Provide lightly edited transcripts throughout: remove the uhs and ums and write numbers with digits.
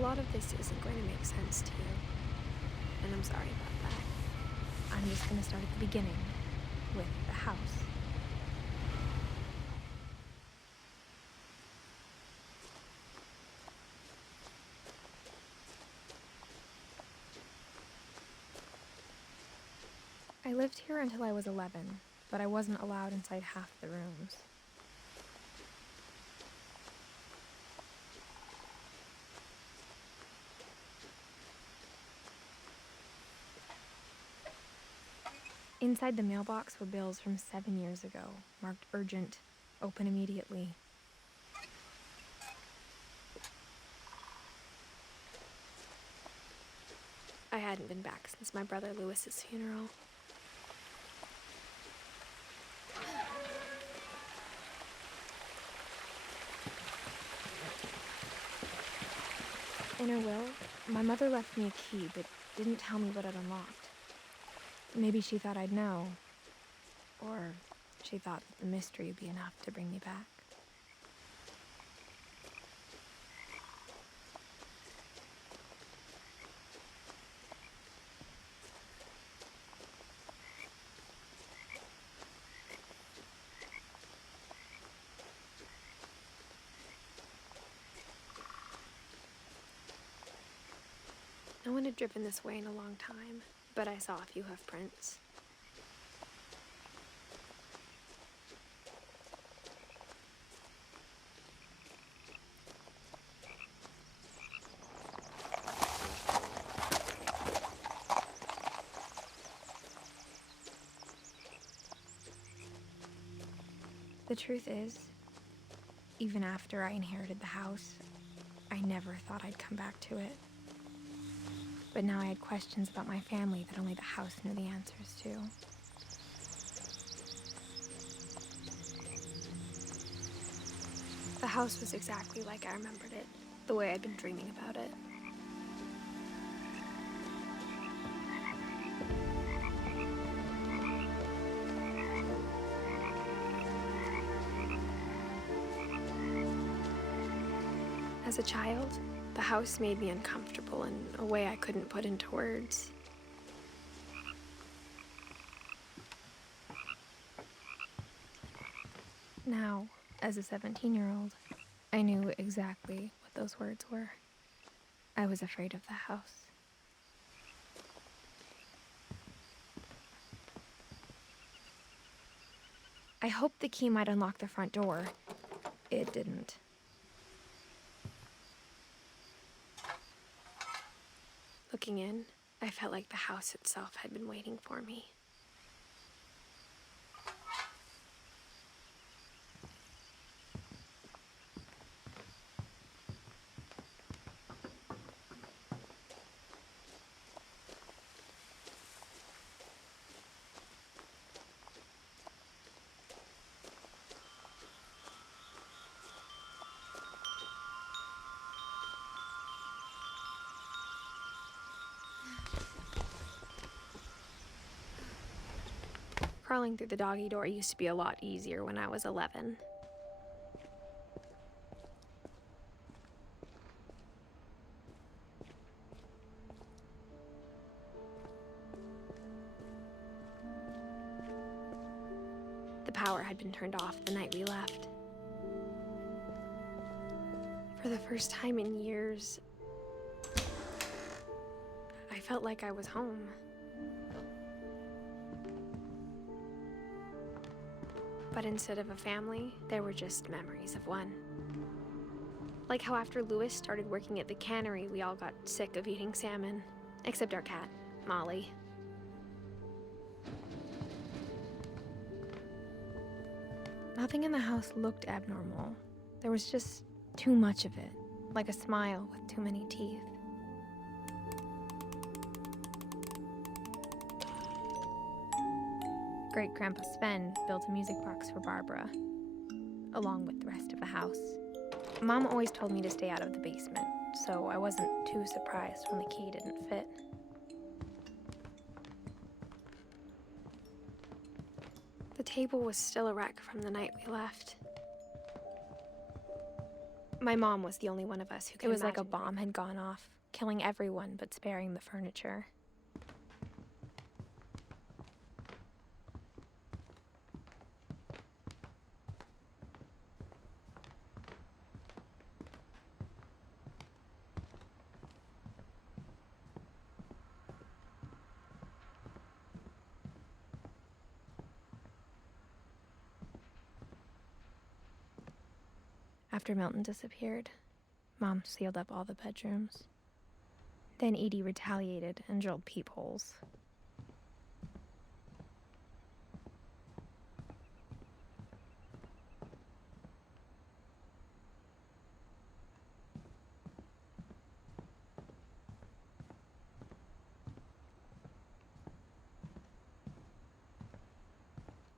lot of this isn't going to make sense to you, and I'm sorry about that. I'm just going to start at the beginning, with the house. I lived here until I was 11, but I wasn't allowed inside half the rooms. Inside the mailbox were bills from 7 years ago, marked urgent, open immediately. I hadn't been back since my brother Lewis's funeral. In her will, my mother left me a key, but didn't tell me what it unlocked. Maybe she thought I'd know, or she thought that the mystery would be enough to bring me back. No one had driven this way in a long time, but I saw a few hoof prints. The truth is, even after I inherited the house, I never thought I'd come back to it. But now I had questions about my family that only the house knew the answers to. The house was exactly like I remembered it, the way I'd been dreaming about it. As a child, the house made me uncomfortable in a way I couldn't put into words. Now, as a 17-year-old, I knew exactly what those words were. I was afraid of the house. I hoped the key might unlock the front door. It didn't. Looking in, I felt like the house itself had been waiting for me. Crawling through the doggy door used to be a lot easier when I was 11. The power had been turned off the night we left. For the first time in years, I felt like I was home. But instead of a family, there were just memories of one. Like how after Lewis started working at the cannery, we all got sick of eating salmon. Except our cat, Molly. Nothing in the house looked abnormal. There was just too much of it, like a smile with too many teeth. Great-Grandpa Sven built a music box for Barbara, along with the rest of the house. Mom always told me to stay out of the basement, so I wasn't too surprised when the key didn't fit. The table was still a wreck from the night we left. My mom was the only one of us who could imagine. It was like a imagine bomb had gone off, killing everyone but sparing the furniture. After Milton disappeared, Mom sealed up all the bedrooms. Then Edie retaliated and drilled peepholes.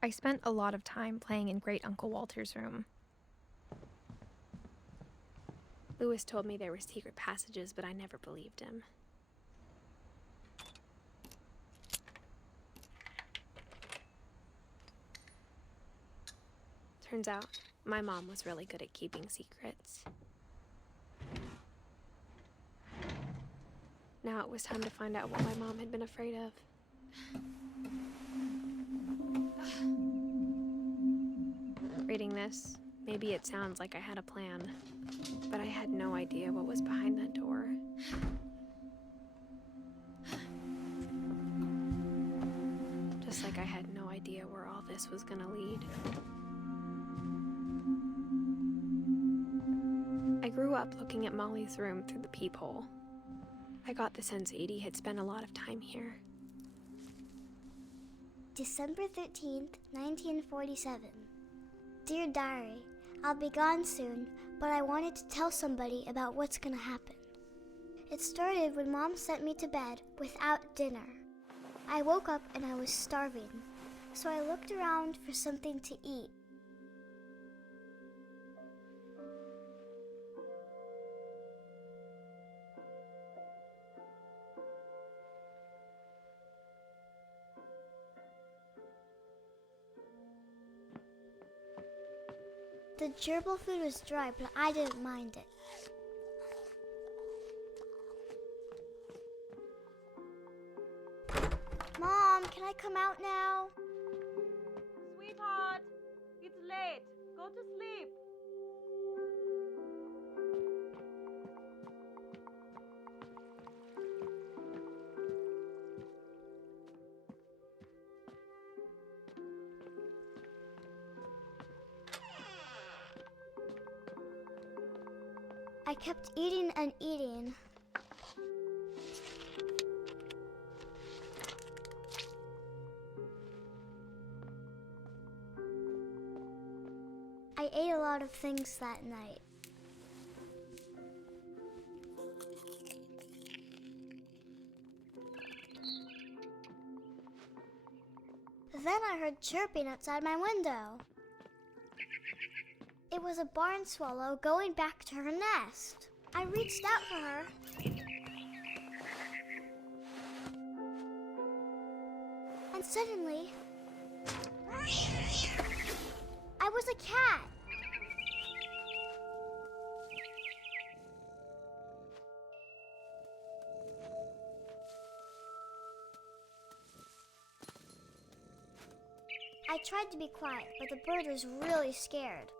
I spent a lot of time playing in Great Uncle Walter's room. Lewis told me there were secret passages, but I never believed him. Turns out, my mom was really good at keeping secrets. Now it was time to find out what my mom had been afraid of. Reading this, maybe it sounds like I had a plan, but I had no idea what was behind that door. Just like I had no idea where all this was gonna lead. I grew up looking at Molly's room through the peephole. I got the sense Edie had spent a lot of time here. December 13th, 1947. Dear Diary, I'll be gone soon, but I wanted to tell somebody about what's gonna happen. It started when Mom sent me to bed without dinner. I woke up and I was starving, so I looked around for something to eat. The gerbil food was dry, but I didn't mind it. Mom, can I come out now? Sweetheart, it's late. Go to sleep. I kept eating and eating. I ate a lot of things that night. Then I heard chirping outside my window. It was a barn swallow going back to her nest. I reached out for her. And suddenly, I was a cat. I tried to be quiet, but the bird was really scared.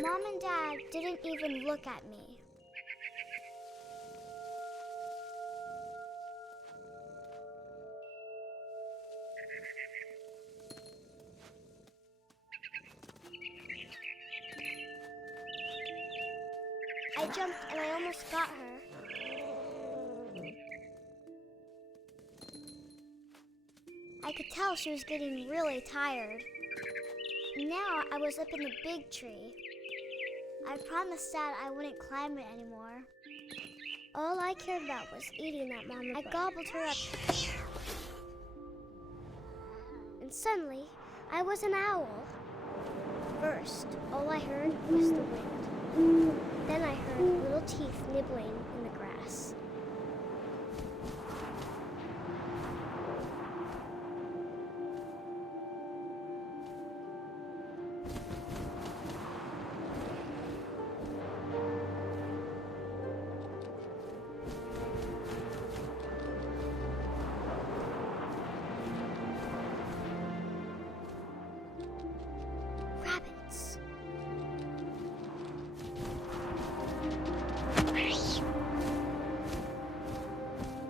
Mom and Dad didn't even look at me. I jumped and I almost got her. I could tell she was getting really tired. Now I was up in the big tree. I promised Dad I wouldn't climb it anymore. All I cared about was eating that mama bird. I gobbled her up. And suddenly, I was an owl. First, all I heard was the wind. Then I heard little teeth nibbling in the grass. Rabbits.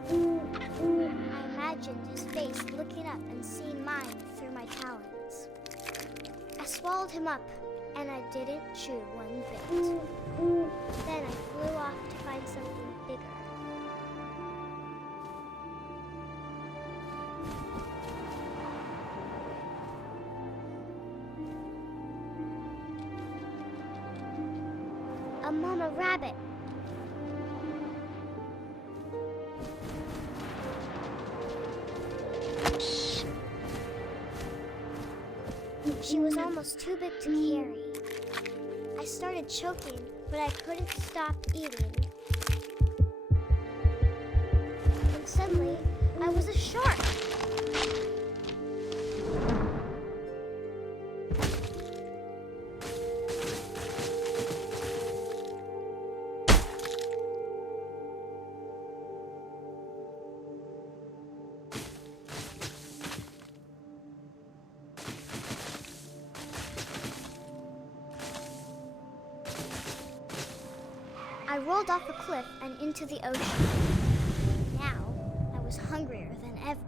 I imagined his face looking up and seeing mine through my talons. I swallowed him up, and I didn't chew one bit. Then I flew off to find something bigger. A mama rabbit. She was almost too big to carry. I started choking, but I couldn't stop eating. And suddenly, I was a shark. I rolled off a cliff and into the ocean. Now, I was hungrier than ever.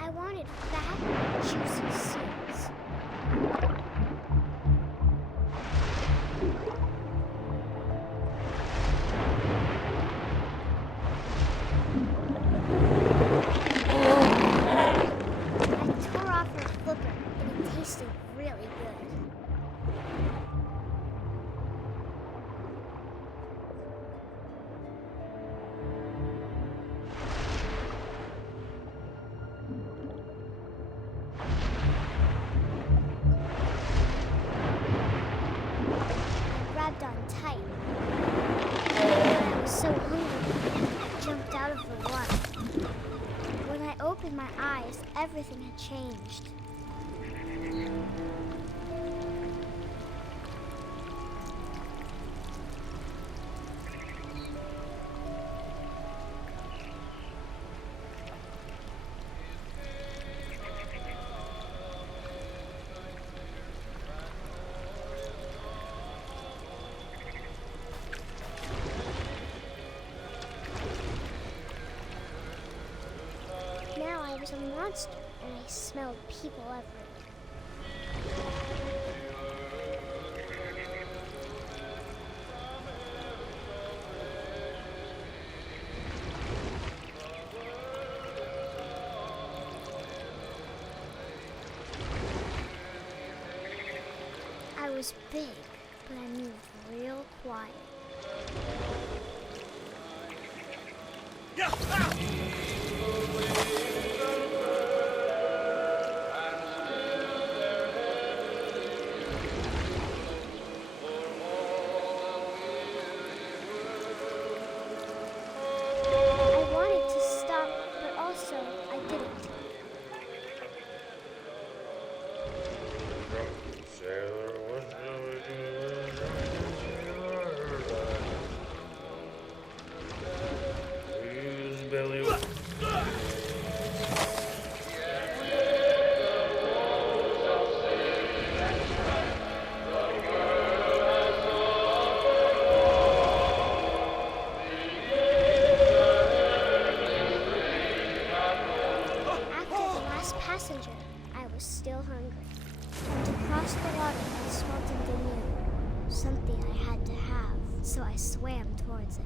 I wanted fat, juicy seeds. Tasted really good. I grabbed on tight. I was so hungry, I jumped out of the water. When I opened my eyes, everything had changed. Now I was a monster, and I smelled people everywhere. I was big, but I moved real quiet. I wanted to stop, but also I didn't. Passenger, I was still hungry. And to cross the water, I smelled something new, something I had to have, so I swam towards it.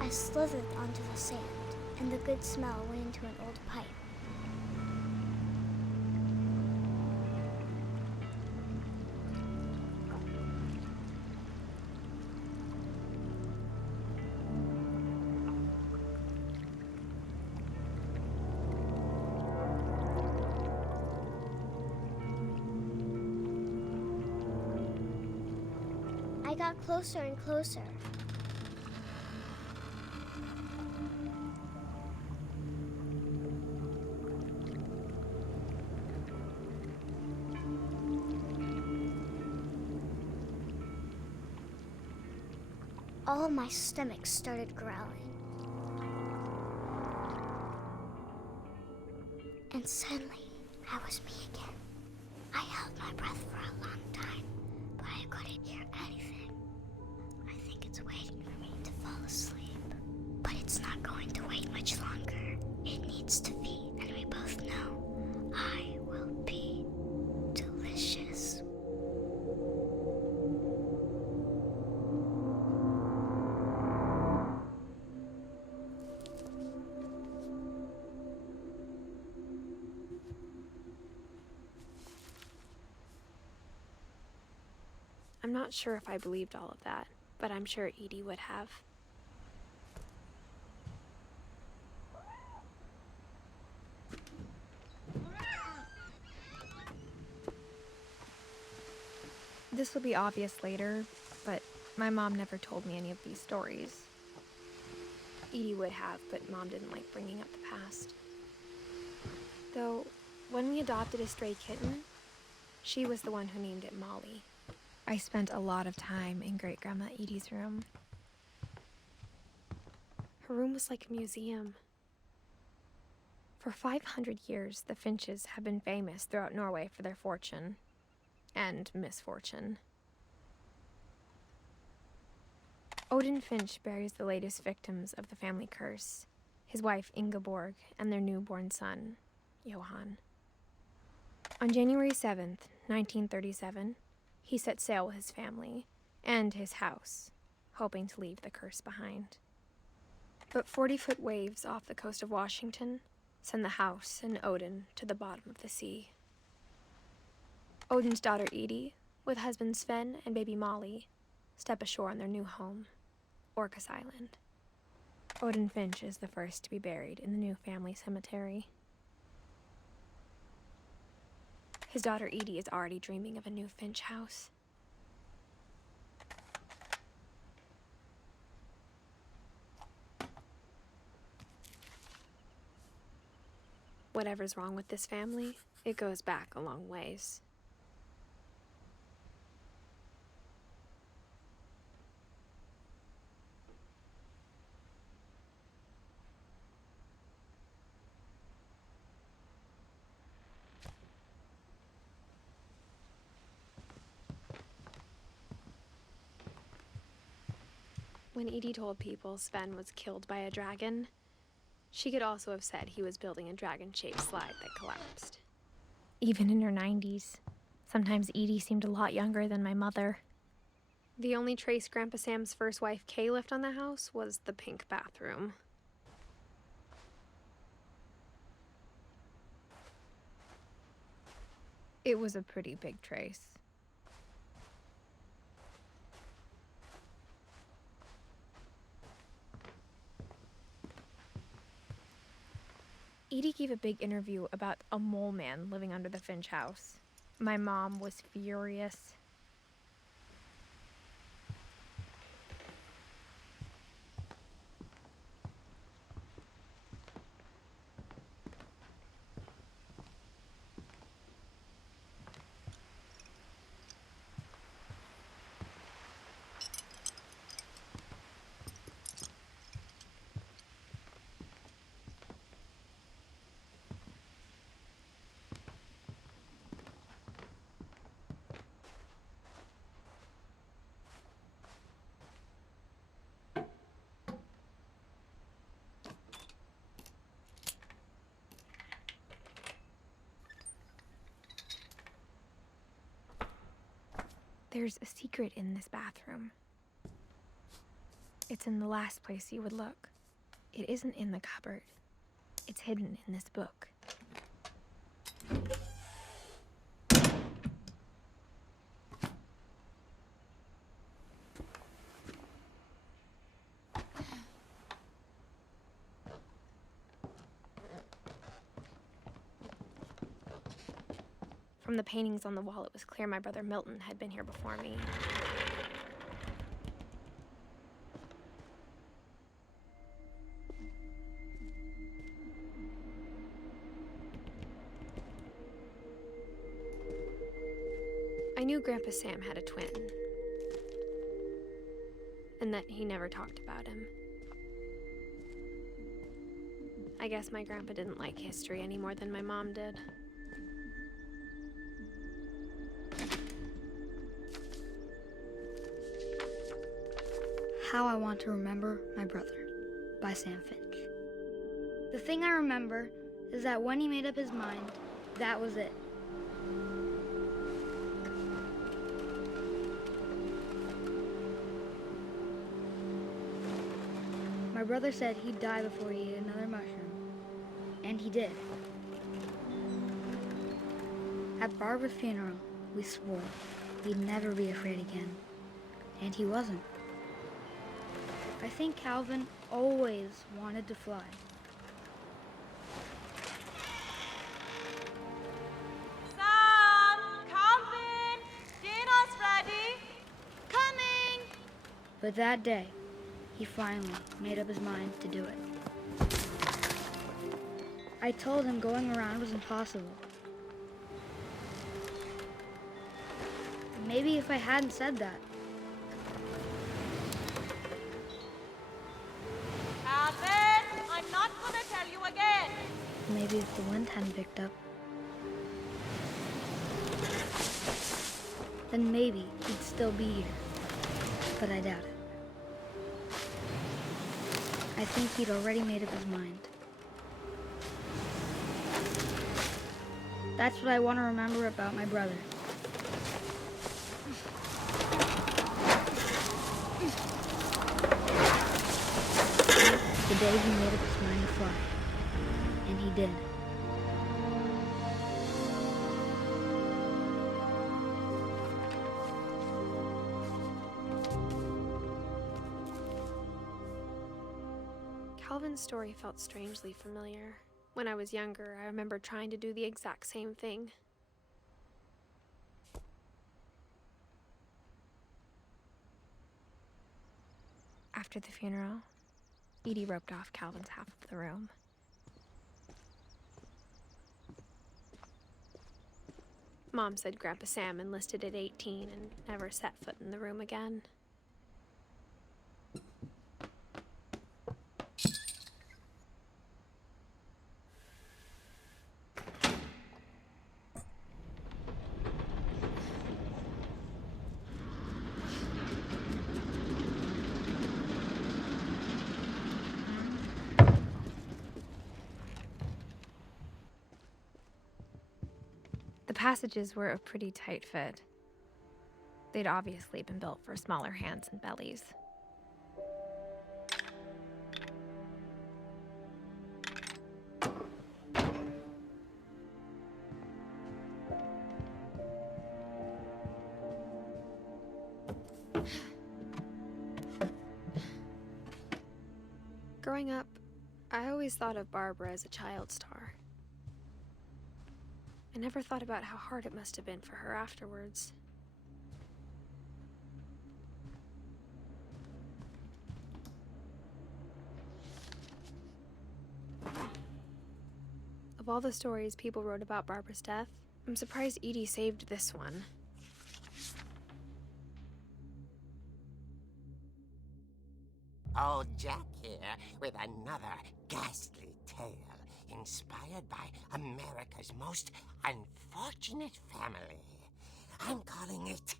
I slithered onto the sand, and the good smell went into an old pipe. got closer and closer. All of my stomach started growling. And suddenly, I was me again. I held my breath for a long time, but I couldn't hear anything. I think it's waiting for me to fall asleep. But it's not going to wait much longer. It needs to feed, and we both know I will be delicious. I'm not sure if I believed all of that, but I'm sure Edie would have. This will be obvious later, but my mom never told me any of these stories. Edie would have, but Mom didn't like bringing up the past. Though, when we adopted a stray kitten, she was the one who named it Molly. I spent a lot of time in Great-Grandma Edie's room. Her room was like a museum. For 500 years, the Finches have been famous throughout Norway for their fortune and misfortune. Odin Finch buries the latest victims of the family curse, his wife Ingeborg and their newborn son, Johan. On January 7th, 1937, he set sail with his family and his house, hoping to leave the curse behind. But 40-foot waves off the coast of Washington send the house and Odin to the bottom of the sea. Odin's daughter Edie, with husband Sven and baby Molly, step ashore on their new home, Orcas Island. Odin Finch is the first to be buried in the new family cemetery. His daughter Edie is already dreaming of a new Finch house. Whatever's wrong with this family, it goes back a long ways. When Edie told people Sven was killed by a dragon, she could also have said he was building a dragon-shaped slide that collapsed. Even in her 90s, sometimes Edie seemed a lot younger than my mother. The only trace Grandpa Sam's first wife Kay left on the house was the pink bathroom. It was a pretty big trace. Edie gave a big interview about a mole man living under the Finch house. My mom was furious. There's a secret in this bathroom. It's in the last place you would look. It isn't in the cupboard. It's hidden in this book. From the paintings on the wall, it was clear my brother Milton had been here before me. I knew Grandpa Sam had a twin, and that he never talked about him. I guess my grandpa didn't like history any more than my mom did. How I Want to Remember My Brother by Sam Finch. The thing I remember is that when he made up his mind, that was it. My brother said he'd die before he ate another mushroom, and he did. At Barbara's funeral, we swore we'd never be afraid again, and he wasn't. I think Calvin always wanted to fly. Sam! Calvin! Dinner's ready! Coming! But that day, he finally made up his mind to do it. I told him going around was impossible. Maybe if I hadn't said that, Calvin! I'm not gonna tell you again! maybe if the wind hadn't picked up, then maybe he'd still be here. But I doubt it. I think he'd already made up his mind. That's what I want to remember about my brother. The day he made up his mind to fly. And he did. Calvin's story felt strangely familiar. When I was younger, I remember trying to do the exact same thing. After the funeral, Edie roped off Calvin's half of the room. Mom said Grandpa Sam enlisted at 18 and never set foot in the room again. The passages were a pretty tight fit. They'd obviously been built for smaller hands and bellies. Growing up, I always thought of Barbara as a child star. I never thought about how hard it must have been for her afterwards. Of all the stories people wrote about Barbara's death, I'm surprised Edie saved this one. Old Jack here with another ghastly tale inspired by America's most unfortunate family. I'm calling it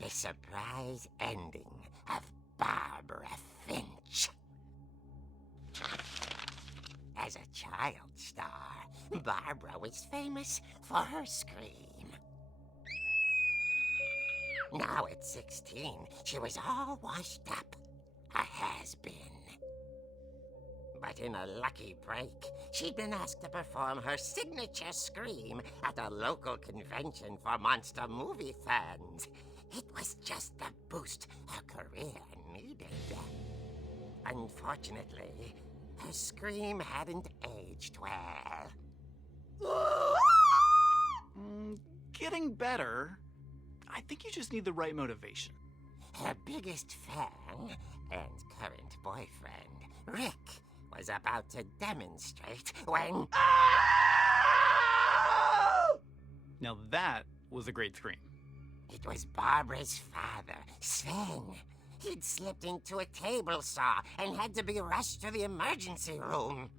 The Surprise Ending of Barbara Finch. As a child star, Barbara was famous for her scream. Now at 16, she was all washed up, a has-been. But in a lucky break, she'd been asked to perform her signature scream at a local convention for monster movie fans. It was just the boost her career needed. Unfortunately, her scream hadn't aged well. Getting better. I think you just need the right motivation. Her biggest fan and current boyfriend, Rick, was about to demonstrate when... Now that was a great scream. It was Barbara's father, Sven. He'd slipped into a table saw and had to be rushed to the emergency room.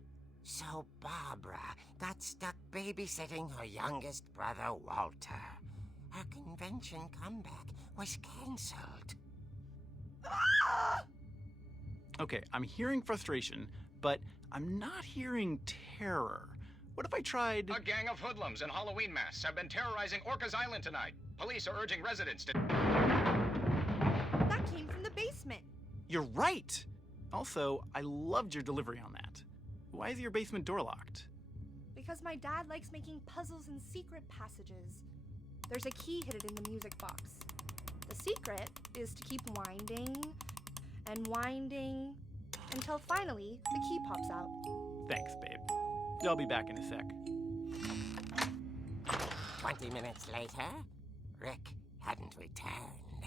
So Barbara got stuck babysitting her youngest brother, Walter. Her convention comeback was cancelled. Okay, I'm hearing frustration, but I'm not hearing terror. What if I tried... A gang of hoodlums in Halloween masks have been terrorizing Orcas Island tonight. Police are urging residents to... That came from the basement. You're right! Also, I loved your delivery on that. Why is your basement door locked? Because my dad likes making puzzles and secret passages. There's a key hidden in the music box. The secret is to keep winding and winding until finally the key pops out. Thanks, babe. I'll be back in a sec. 20 minutes later, Rick hadn't returned.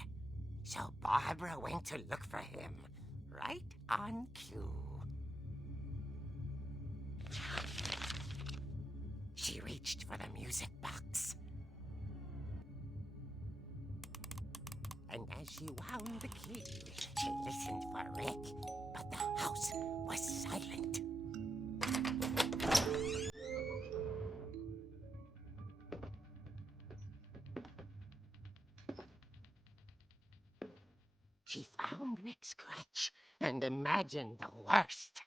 So Barbara went to look for him, right on cue. She reached for the music box. And as she wound the key, she listened for Rick, but the house was silent. She found Rick's crutch and imagined the worst.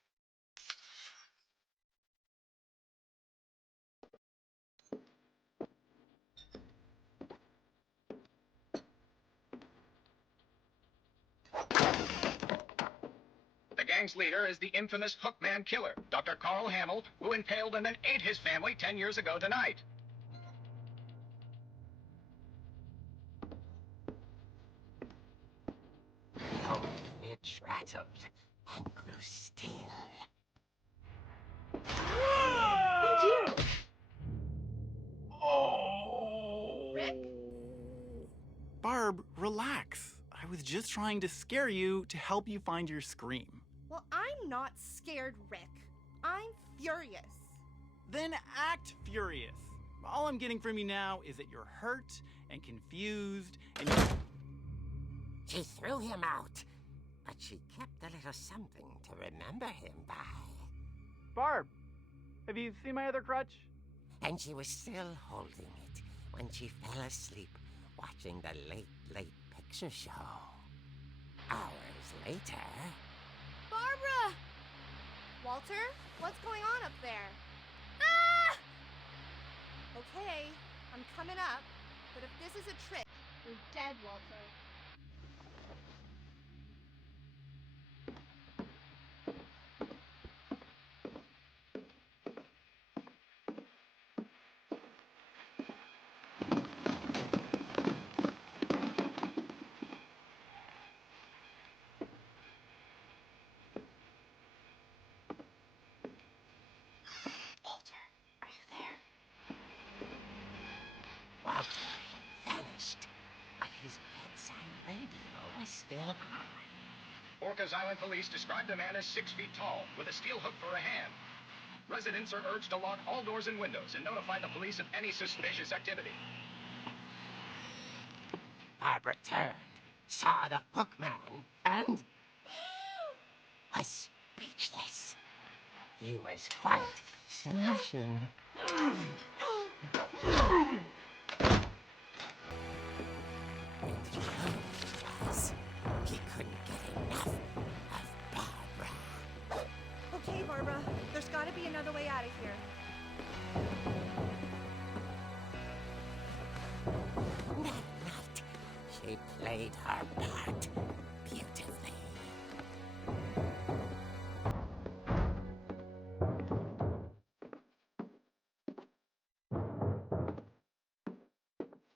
The gang's leader is the infamous Hookman Killer, Dr. Carl Hamill, who impaled and then ate his family 10 years ago tonight. The old bitch rattled and grew still. Barb, relax. I was just trying to scare you to help you find your scream. Well, I'm not scared, Rick. I'm furious. Then act furious. All I'm getting from you now is that you're hurt and confused and She threw him out, but she kept a little something to remember him by. Barb, have you seen my other crutch? And she was still holding it when she fell asleep watching the Late Picture Show. Hours later... Barbara! Walter, what's going on up there? Ah! Okay, I'm coming up, but if this is a trick, you're dead, Walter. Walter vanished, but his bedside radio was still on. Orcas Island police described the man as 6 feet tall, with a steel hook for a hand. Residents are urged to lock all doors and windows and notify the police of any suspicious activity. Barbara turned, saw the bookman, and was speechless. He was quite smashing. He couldn't get enough of Barbara. Okay, Barbara, there's gotta be another way out of here. That night, she played her part beautifully.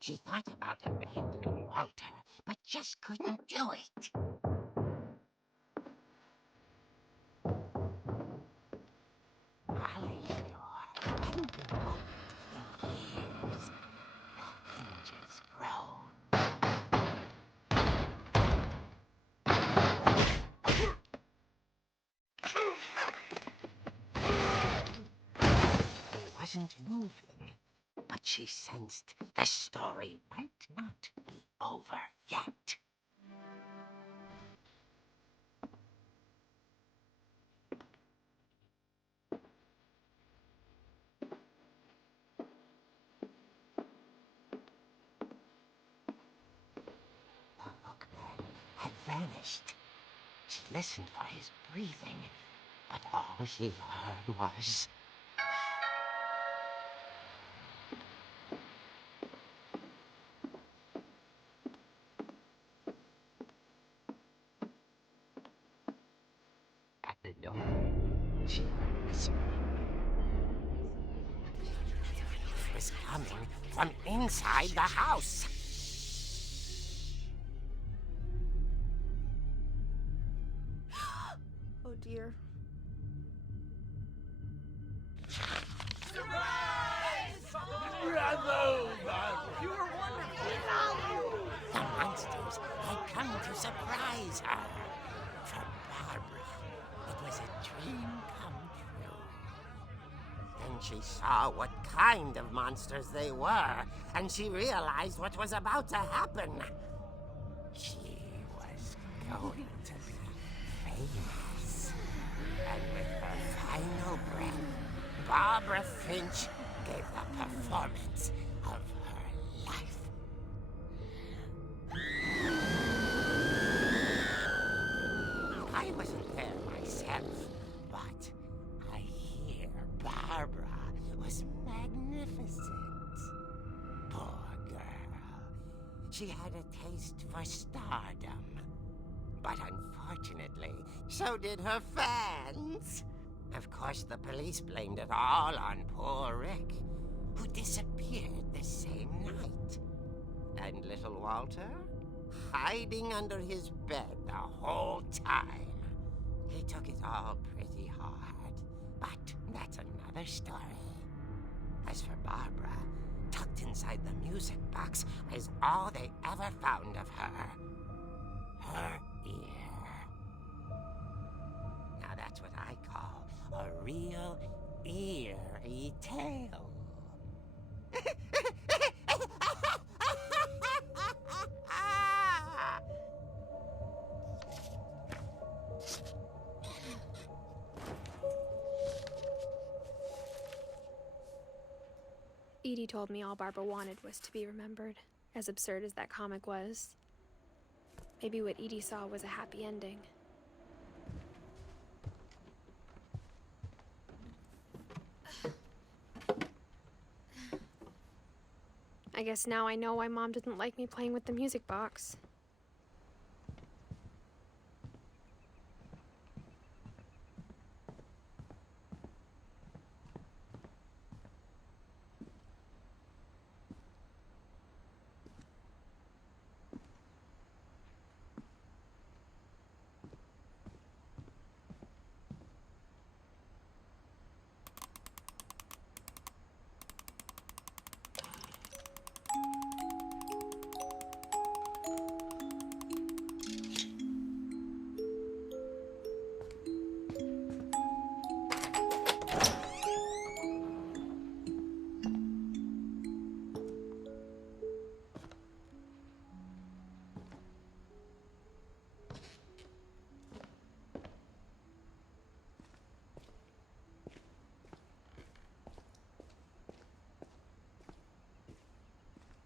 She thought about abandoning Walter, but just couldn't do it. Holly Door and behold, in years, the hinges grow. He wasn't moving, but she sensed the story might not be over yet. The hookman had vanished. She listened for his breathing, but all she heard was... At the door, she heard whispering. It was coming from inside the house. Oh dear. The monsters had come to surprise her. For Barbara, it was a dream come true. Then she saw what kind of monsters they were, and she realized what was about to happen. She was going to be famous. And with her final breath, Barbara Finch gave the performance of her life. I wasn't there myself, but I hear Barbara was magnificent. Poor girl. She had a taste for stardom. But unfortunately, so did her fans. Of course, the police blamed it all on poor Rick, who disappeared the same night. And little Walter? Hiding under his bed the whole time. He took it all pretty hard, but that's another story. As for Barbara, tucked inside the music box was all they ever found of her. Her ear. Now that's what I call a real eerie tale. Edie told me all Barbara wanted was to be remembered, as absurd as that comic was. Maybe what Edie saw was a happy ending. I guess now I know why Mom didn't like me playing with the music box.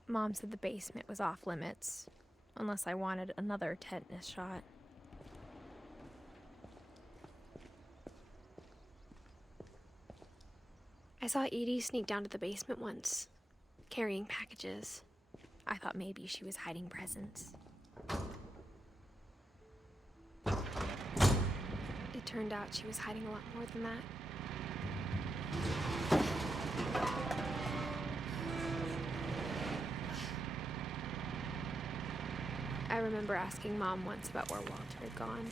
Mom said the basement was off limits, unless I wanted another tetanus shot. I saw Edie sneak down to the basement once, carrying packages. I thought maybe she was hiding presents. It turned out she was hiding a lot more than that. I remember asking Mom once about where Walter had gone.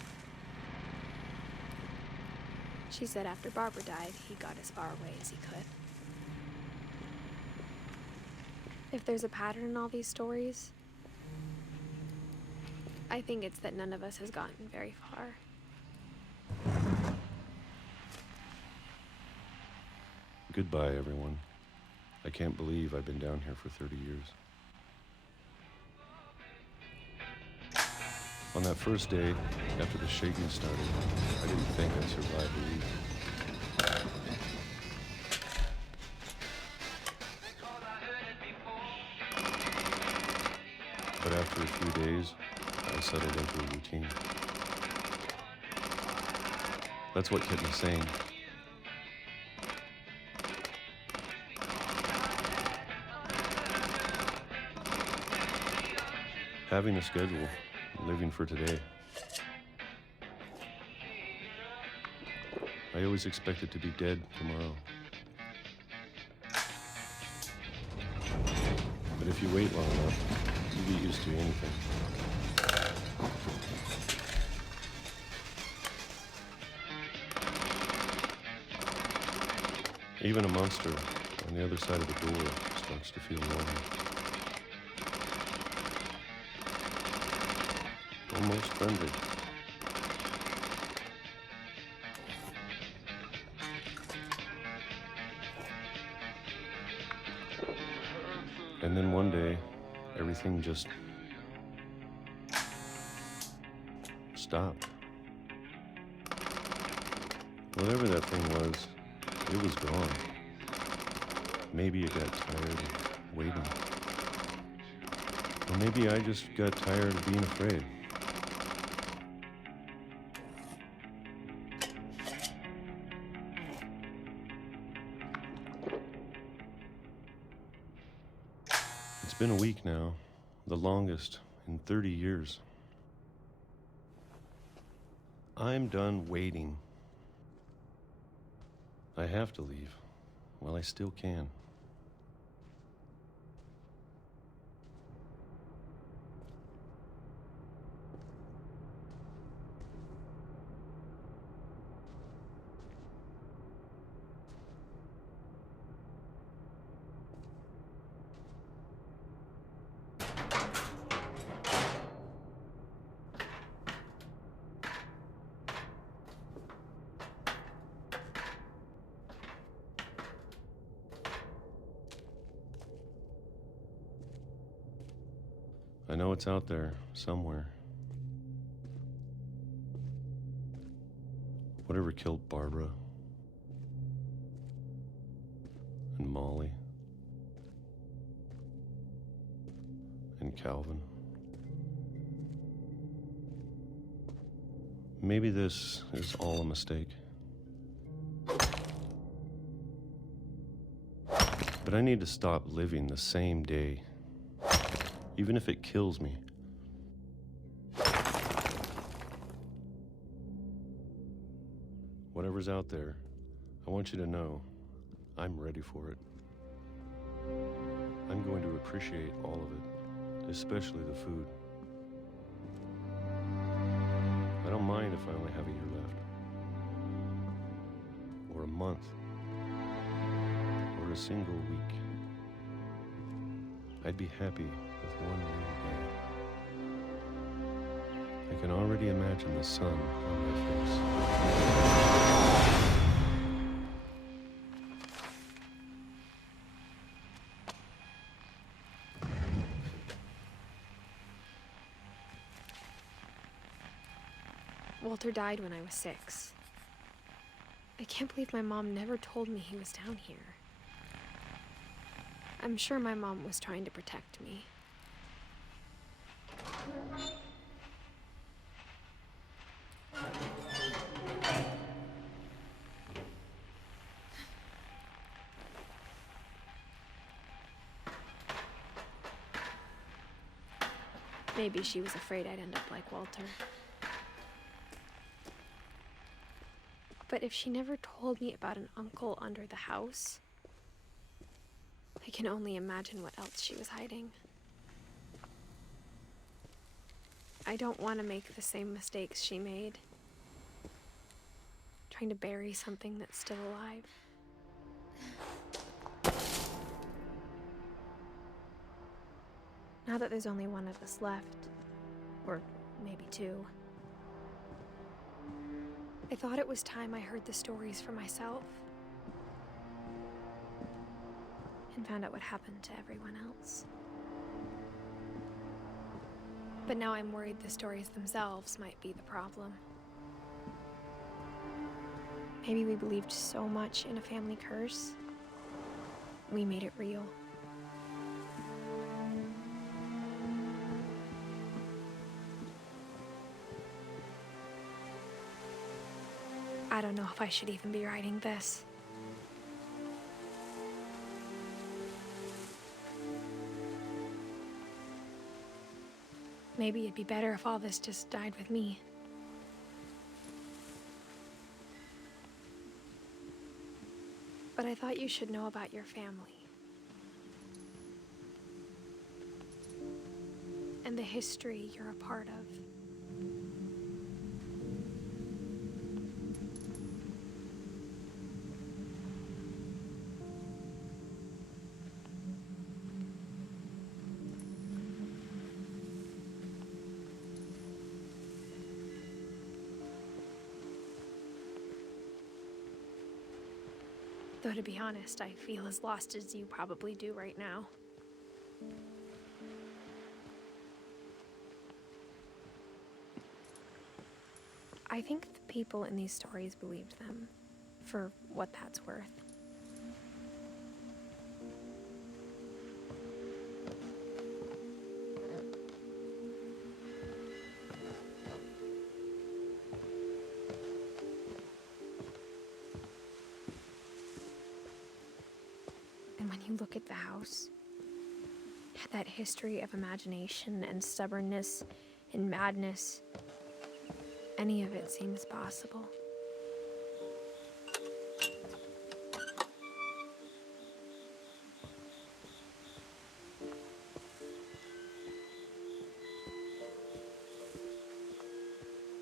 She said after Barbara died, he got as far away as he could. If there's a pattern in all these stories, I think it's that none of us has gotten very far. Goodbye, everyone. I can't believe I've been down here for 30 years. On that first day, after the shaking started, I didn't think I'd survive a week. But after a few days, I settled into a routine. That's what kept me sane. Having a schedule, living for today. I always expected to be dead tomorrow. But if you wait long enough, you get used to anything. Even a monster on the other side of the door starts to feel warm. Almost friendly. And then one day, everything just stopped. Whatever that thing was, it was gone. Maybe it got tired of waiting. Or maybe I just got tired of being afraid. It's been a week now, the longest in 30 years. I'm done waiting. I have to leave while I still can. I know it's out there, somewhere. Whatever killed Barbara and Molly and Calvin. Maybe this is all a mistake. But I need to stop living the same day, even if it kills me. Whatever's out there, I want you to know I'm ready for it. I'm going to appreciate all of it, especially the food. I don't mind if I only have a year left, or a month, or a single week. I'd be happy with one new day. I can already imagine the sun on my face. Walter died when I was 6. I can't believe my mom never told me he was down here. I'm sure my mom was trying to protect me. Maybe she was afraid I'd end up like Walter. But if she never told me about an uncle under the house, I can only imagine what else she was hiding. I don't want to make the same mistakes she made, trying to bury something that's still alive. Now that there's only one of us left, or maybe 2, I thought it was time I heard the stories for myself and found out what happened to everyone else. But now I'm worried the stories themselves might be the problem. Maybe we believed so much in a family curse, we made it real. I don't know if I should even be writing this. Maybe it'd be better if all this just died with me. But I thought you should know about your family. And the history you're a part of. Though to be honest, I feel as lost as you probably do right now. I think the people in these stories believed them, for what that's worth. And when you look at the house, that history of imagination and stubbornness and madness, any of it seems possible.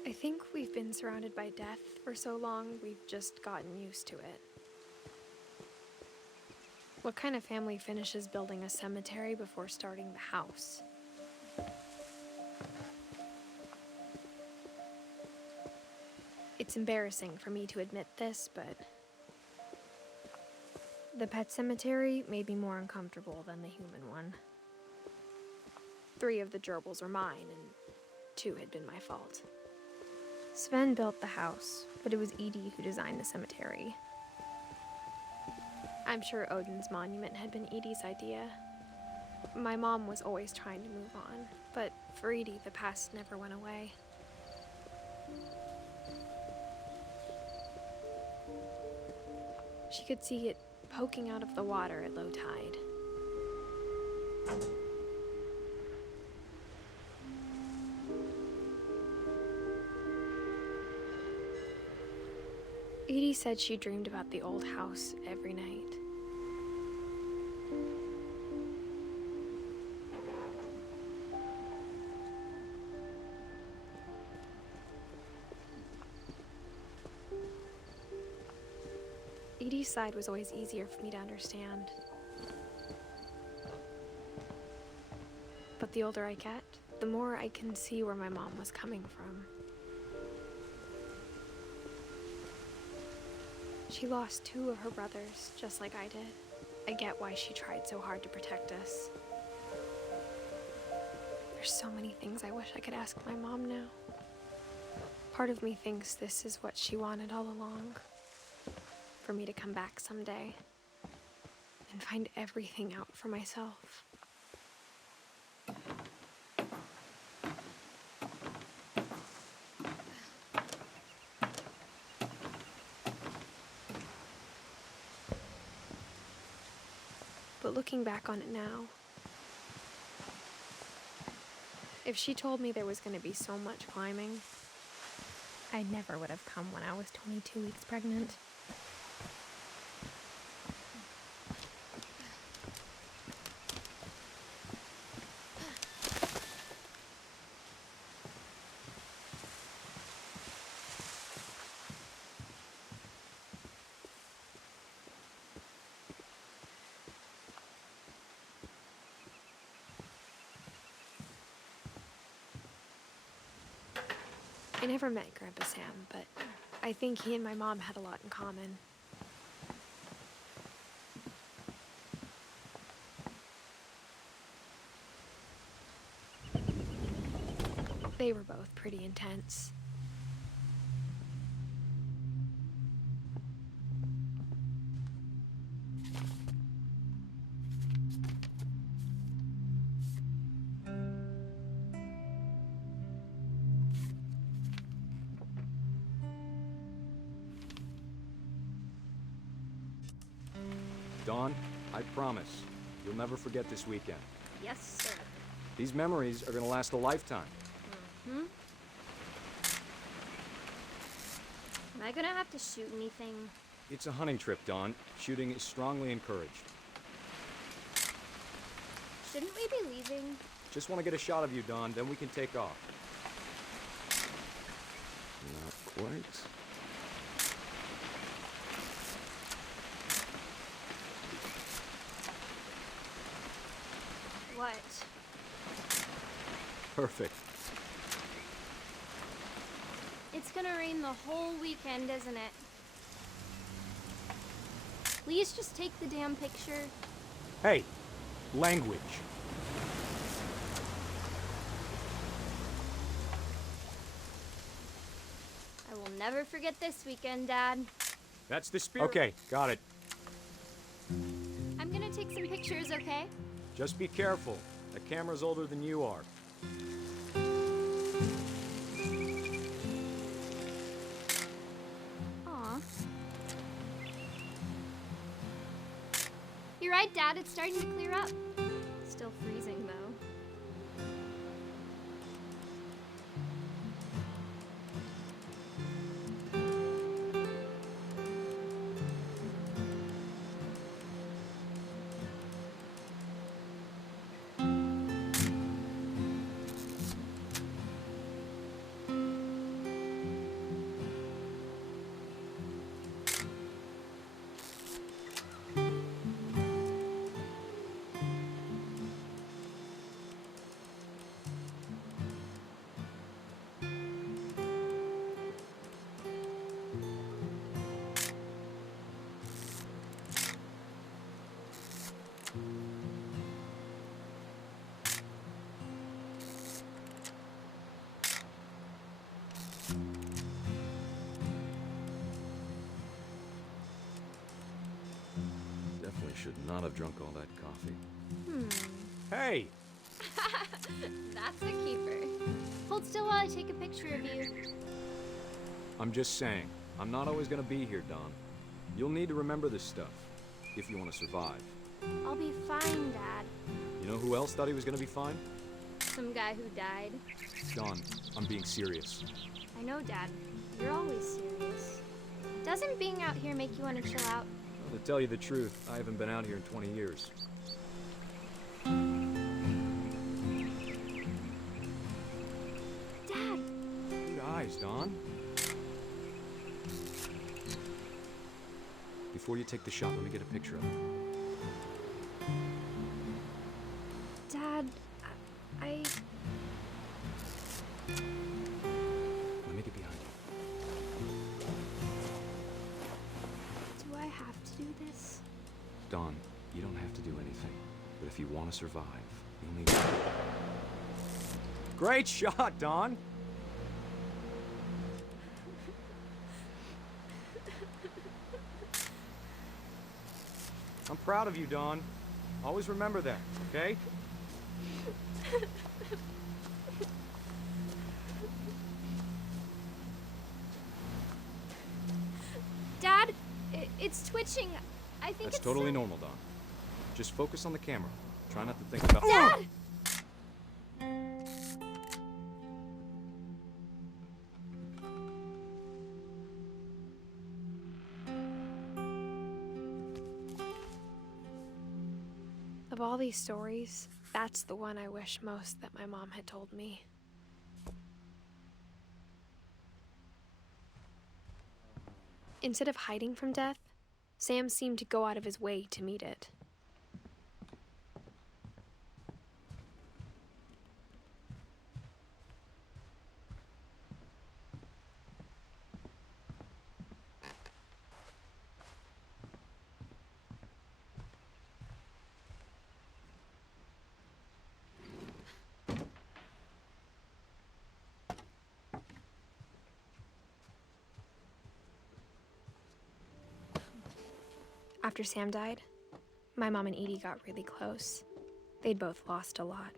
I think we've been surrounded by death for so long, we've just gotten used to it. What kind of family finishes building a cemetery before starting the house? It's embarrassing for me to admit this, but the pet cemetery made me more uncomfortable than the human one. 3 of the gerbils are mine, and 2 had been my fault. Sven built the house, but it was Edith who designed the cemetery. I'm sure Odin's monument had been Edie's idea. My mom was always trying to move on, but for Edie, the past never went away. She could see it poking out of the water at low tide. Edie said she dreamed about the old house every night. Edie's side was always easier for me to understand. But the older I get, the more I can see where my mom was coming from. She lost 2 of her brothers, just like I did. I get why she tried so hard to protect us. There's so many things I wish I could ask my mom now. Part of me thinks this is what she wanted all along. For me to come back someday and find everything out for myself. But looking back on it now, if she told me there was going to be so much climbing, I never would have come when I was 22 weeks pregnant. I never met Grandpa Sam, but I think he and my mom had a lot in common. They were both pretty intense. Dawn, I promise, you'll never forget this weekend. Yes, sir. These memories are gonna last a lifetime. Hmm? Am I gonna have to shoot anything? It's a hunting trip, Dawn. Shooting is strongly encouraged. Shouldn't we be leaving? Just want to get a shot of you, Dawn, then we can take off. Not quite. What? Perfect. It's gonna rain the whole weekend, isn't it? Please just take the damn picture. Hey, language. I will never forget this weekend, Dad. That's the spirit. Okay, got it. I'm gonna take some pictures, okay? Just be careful. The camera's older than you are. Aw. You're right, Dad. It's starting to clear up. Still freezing, though. Definitely should not have drunk all that coffee. Hey! That's a keeper. Hold still while I take a picture of you. I'm just saying, I'm not always gonna be here, Dawn. You'll need to remember this stuff, if you want to survive. I'll be fine, Dad. You know who else thought he was gonna be fine? Some guy who died. Dawn, I'm being serious. I know, Dad. You're always serious. Doesn't being out here make you want to chill out? Well, to tell you the truth, I haven't been out here in 20 years. Dad! Good eyes, Dawn. Before you take the shot, let me get a picture of it. Dad, I... Let me get behind you. Do I have to do this? Dawn, you don't have to do anything. But if you want to survive, you'll need to... Great shot, Dawn! I'm proud of you, Dawn. Always remember that, okay? Dad, it's twitching. I think That's it's totally normal, Dawn. Just focus on the camera. Try not to think about... Dad! Of all these stories, that's the one I wish most that my mom had told me. Instead of hiding from death, Sam seemed to go out of his way to meet it. After Sam died, my mom and Edie got really close. They'd both lost a lot.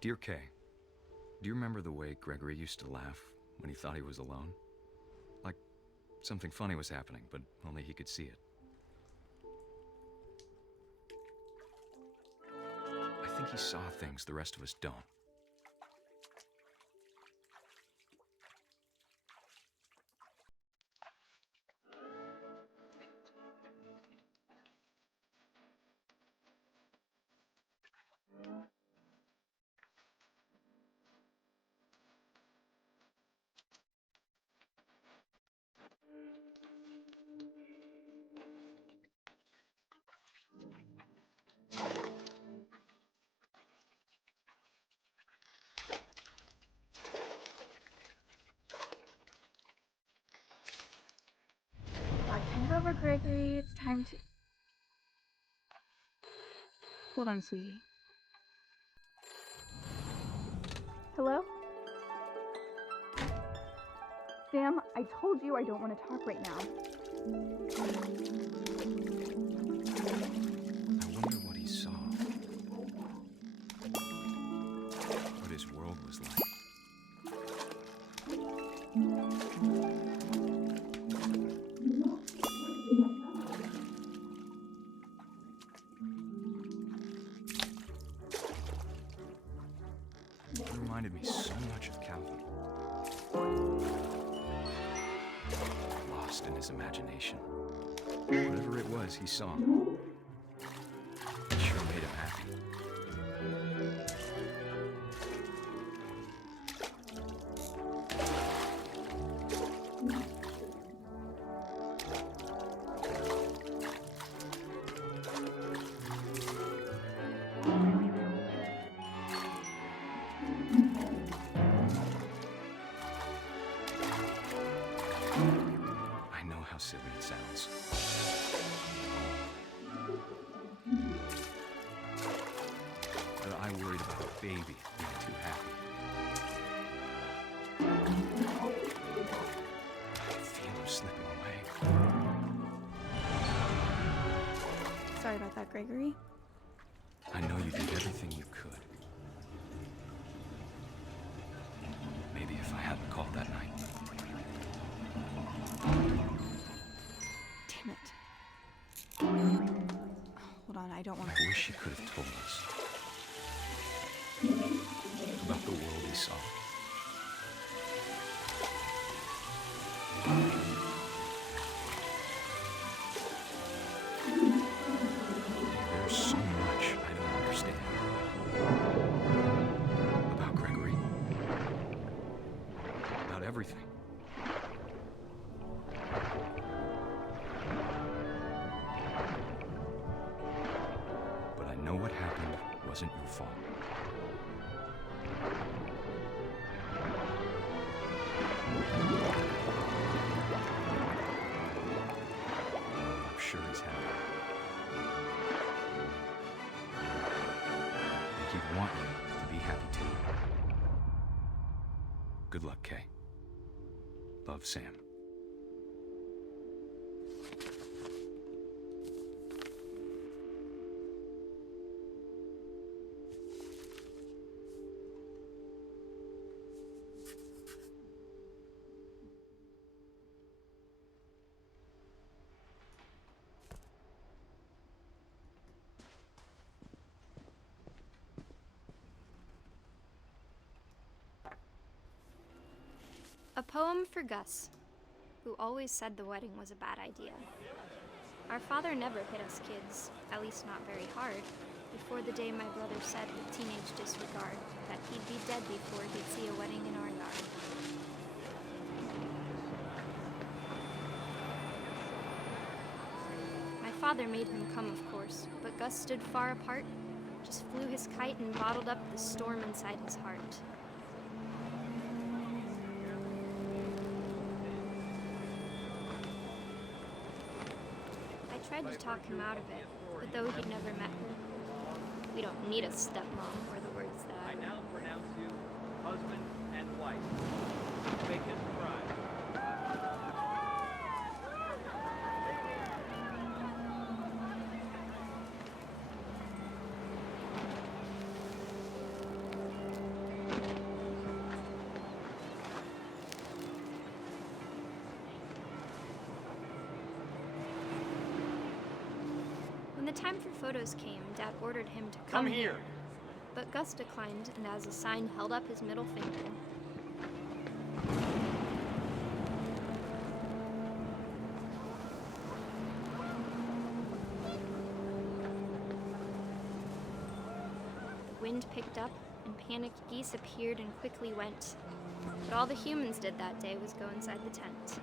Dear Kay, do you remember the way Gregory used to laugh when he thought he was alone? Like something funny was happening, but only he could see it. I think he saw things the rest of us don't. Turn it over, Gregory. It's time to... Hold on, sweetie. Hello? Sam, I told you I don't want to talk right now. I wonder what he saw. What his world was like. It reminded me so much of Calvin. Lost in his imagination. Whatever it was he saw, it sure made him happy. I know how silly it sounds. But I worried about a baby being too happy. I feel him slipping away. Sorry about that, Gregory. I know you did everything you could. Maybe if I hadn't called that night. Damn it. Hold on, I don't want to... I wish he could have told us about the world he saw. There's so much I don't understand about Gregory, about everything. But I know what happened wasn't your fault. I'm sure he's happy. And he'd want you to be happy too. Good luck, Kay. Love, Sam. A poem for Gus, who always said the wedding was a bad idea. Our father never hit us kids, at least not very hard, before the day my brother said with teenage disregard that he'd be dead before he'd see a wedding in our yard. My father made him come, of course, but Gus stood far apart, just flew his kite and bottled up the storm inside his heart. tried to talk him out of it, but though he'd never met her, we don't need a stepmom, were the words that I now pronounce you husband and wife. Make his bride. When the time for photos came, Dad ordered him to Come here. But Gus declined, and as a sign held up his middle finger. The wind picked up, and panicked geese appeared and quickly went. But all the humans did that day was go inside the tent.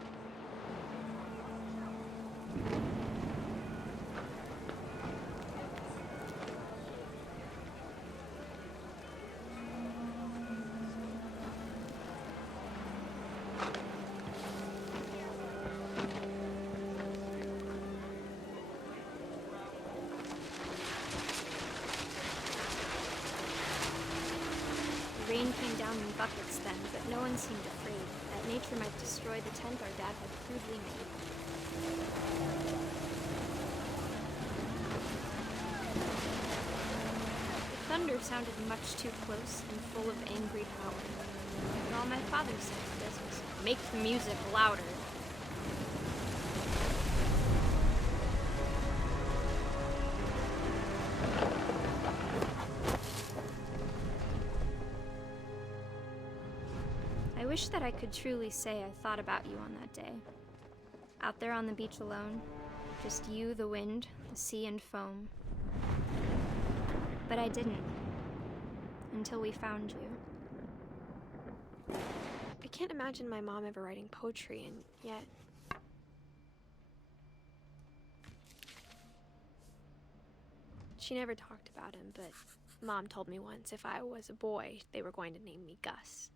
The rain came down in buckets then, but no one seemed afraid that nature might destroy the tent our dad had crudely made. The thunder sounded much too close and full of angry power. And all my father said to this was, "Make the music louder." I wish that I could truly say I thought about you on that day. Out there on the beach alone, just you, the wind, the sea, and foam. But I didn't. Until we found you. I can't imagine my mom ever writing poetry, and yet... She never talked about him, but Mom told me once if I was a boy, they were going to name me Gus.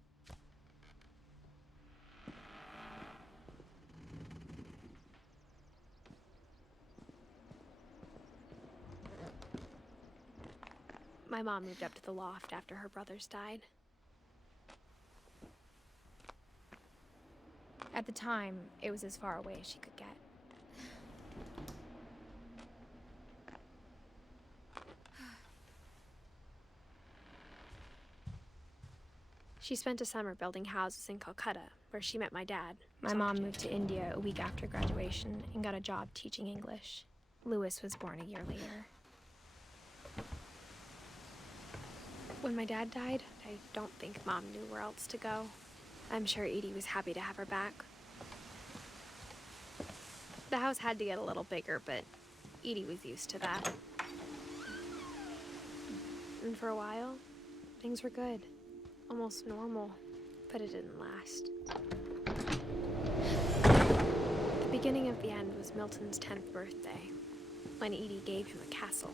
My mom moved up to the loft after her brothers died. At the time, it was as far away as she could get. She spent a summer building houses in Calcutta, where she met my dad. My mom moved to India a week after graduation and got a job teaching English. Louis was born a year later. When my dad died, I don't think Mom knew where else to go. I'm sure Edie was happy to have her back. The house had to get a little bigger, but Edie was used to that. And for a while, things were good. Almost normal, but it didn't last. The beginning of the end was Milton's 10th birthday, when Edie gave him a castle.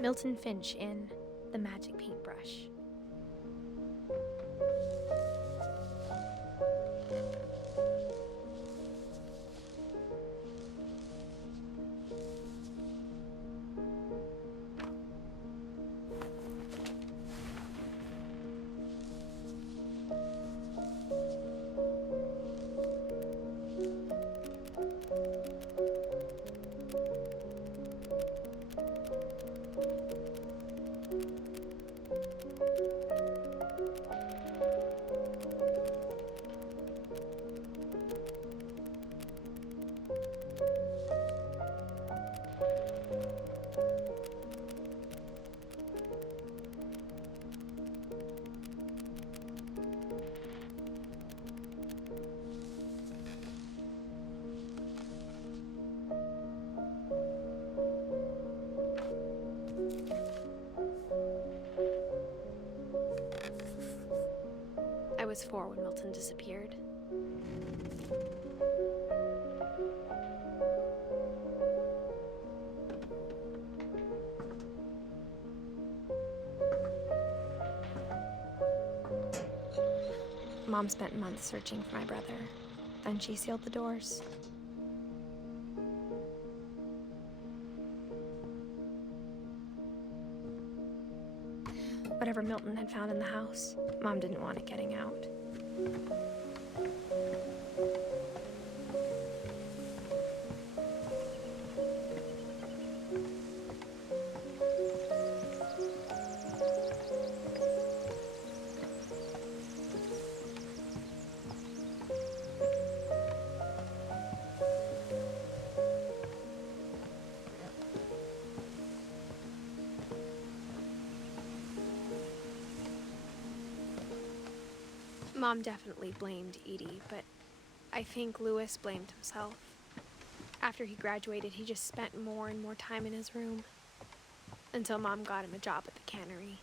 Milton Finch in The Magic Paintbrush. was 4 when Milton disappeared. Mom spent months searching for my brother. Then she sealed the doors. Whatever Milton had found in the house, Mom didn't want it getting out. Mom definitely blamed Edie, but I think Louis blamed himself. After he graduated, he just spent more and more time in his room, until Mom got him a job at the cannery.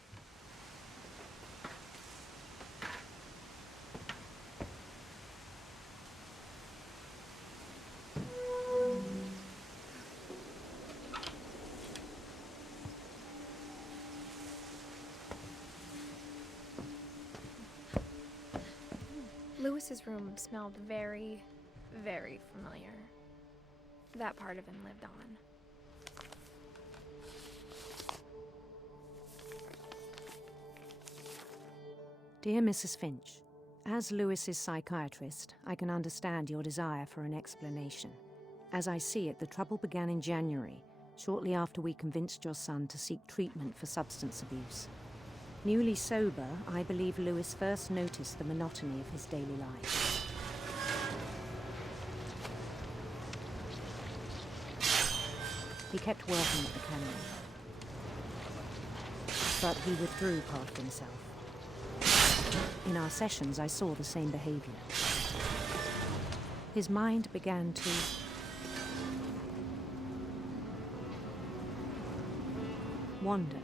Louis's room smelled very, very familiar. That part of him lived on. Dear Mrs. Finch, as Louis's psychiatrist, I can understand your desire for an explanation. As I see it, the trouble began in January, shortly after we convinced your son to seek treatment for substance abuse. Newly sober, I believe Louis first noticed the monotony of his daily life. He kept working at the cannery, but he withdrew part of himself. In our sessions, I saw the same behavior. His mind began to wander.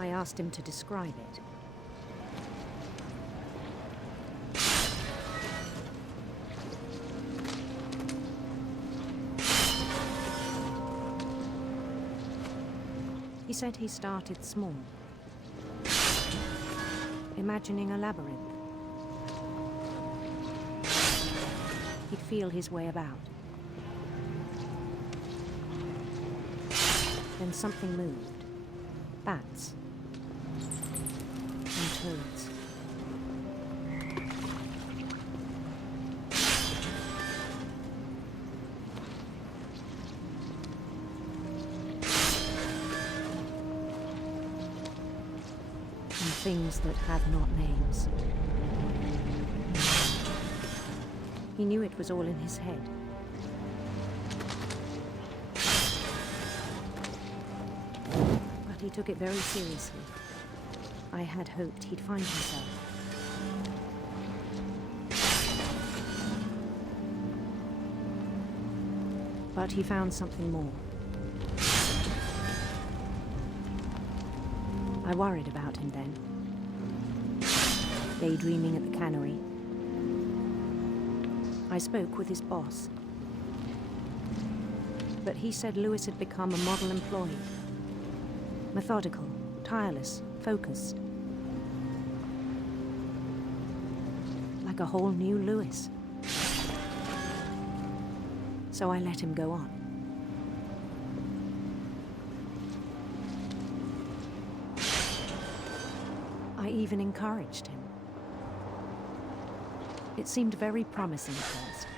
I asked him to describe it. He said he started small, imagining a labyrinth. He'd feel his way about. Then something moved. Bats. And toads. And things that have not names. He knew it was all in his head. But he took it very seriously. I had hoped he'd find himself. But he found something more. I worried about him then. Daydreaming at the cannery. I spoke with his boss. But he said Louis had become a model employee. Methodical, tireless, focused. Like a whole new Louis. So I let him go on. I even encouraged him. It seemed very promising at first.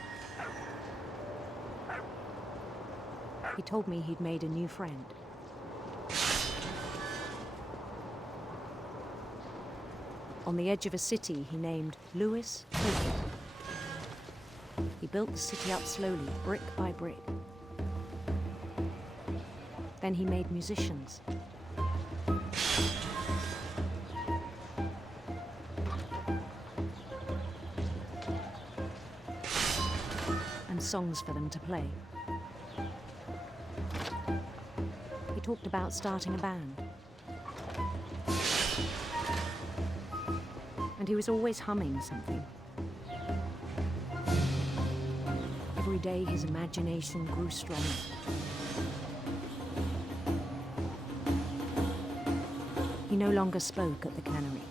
He told me he'd made a new friend. On the edge of a city he named Louis Tokyo. He built the city up slowly, brick by brick. Then he made musicians. And songs for them to play. He talked about starting a band. And he was always humming something. Every day his imagination grew stronger. He no longer spoke at the cannery.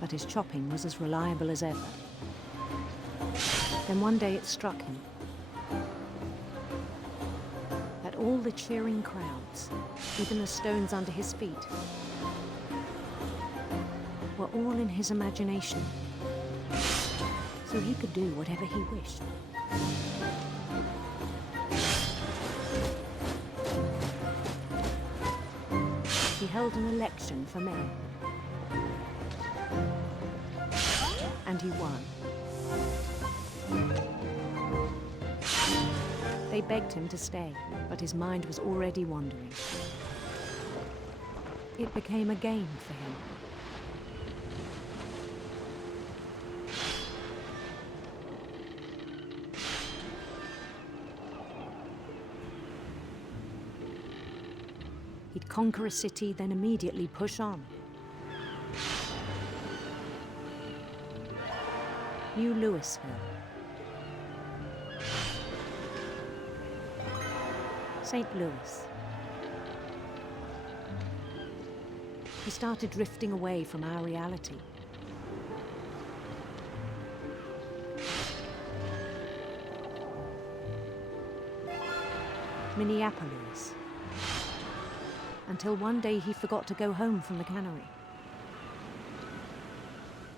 But his chopping was as reliable as ever. Then one day it struck him that all the cheering crowds, even the stones under his feet, were all in his imagination, so he could do whatever he wished. He held an election for mayor. And he won. They begged him to stay, but his mind was already wandering. It became a game for him. He'd conquer a city, then immediately push on. New Louisville. St. Louis. He started drifting away from our reality. Minneapolis. Until one day he forgot to go home from the cannery.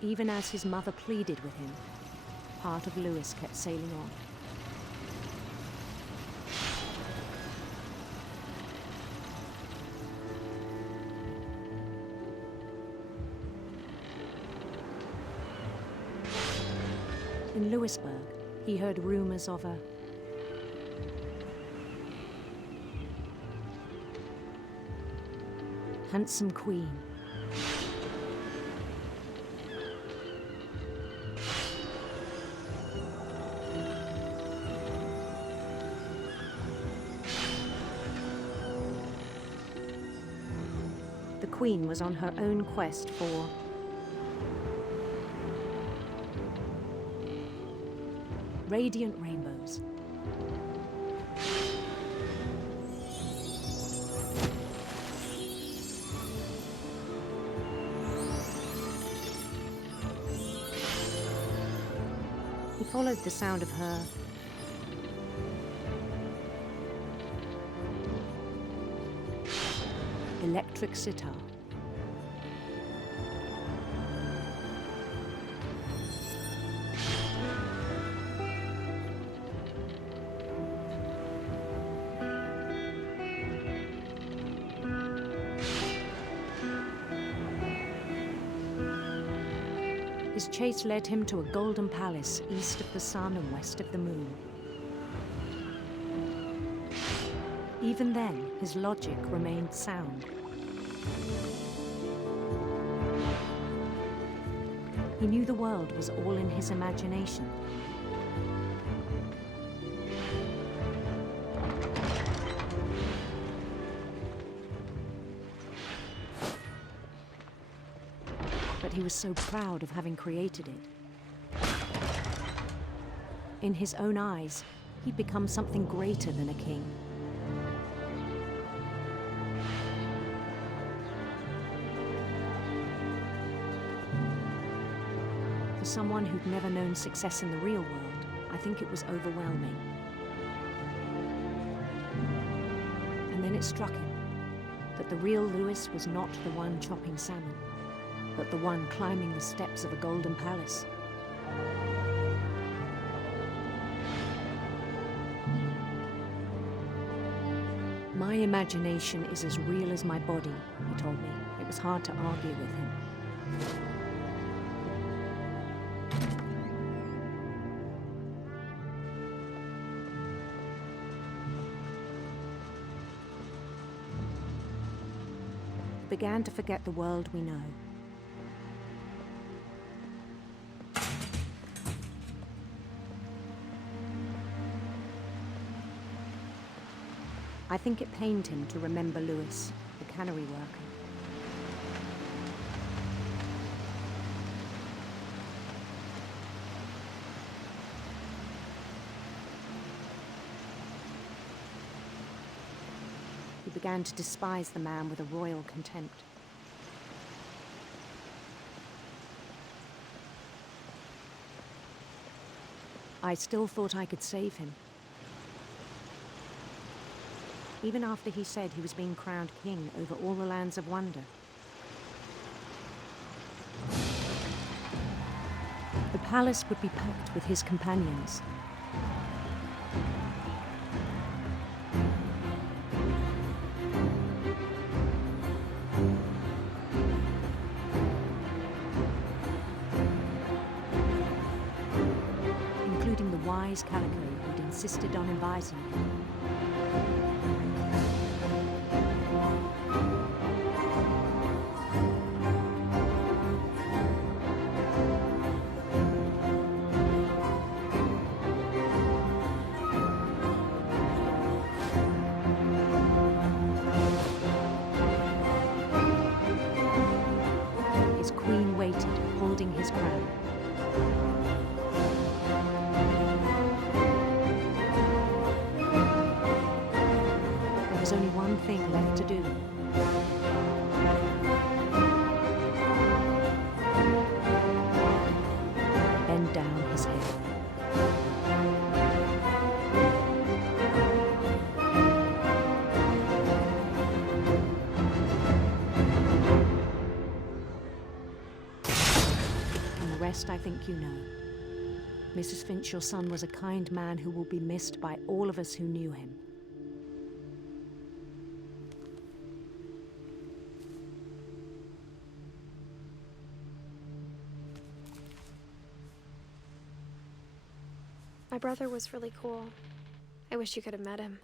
Even as his mother pleaded with him, part of Louis kept sailing on. In Louisburg, he heard rumors of a handsome queen. The queen was on her own quest for radiant rainbows. He followed the sound of her electric sitar. His chase led him to a golden palace east of the sun and west of the moon. Even then, his logic remained sound. He knew the world was all in his imagination. But he was so proud of having created it. In his own eyes, he'd become something greater than a king. For someone who'd never known success in the real world, I think it was overwhelming. And then it struck him that the real Louis was not the one chopping salmon, but the one climbing the steps of a golden palace. My imagination is as real as my body, he told me. It was hard to argue with him. We began to forget the world we know. I think it pained him to remember Lewis, the cannery worker. He began to despise the man with a royal contempt. I still thought I could save him. Even after he said he was being crowned king over all the lands of wonder. The palace would be packed with his companions. Including the wise Calico who'd insisted on advising him. His queen waited, holding his crown. There was only one thing left to do. Bend down his head. And the rest I think you know. Mrs. Finch, your son was a kind man who will be missed by all of us who knew him. My brother was really cool. I wish you could have met him.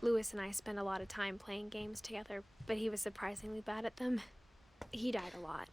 Lewis and I spent a lot of time playing games together, but he was surprisingly bad at them. He died a lot.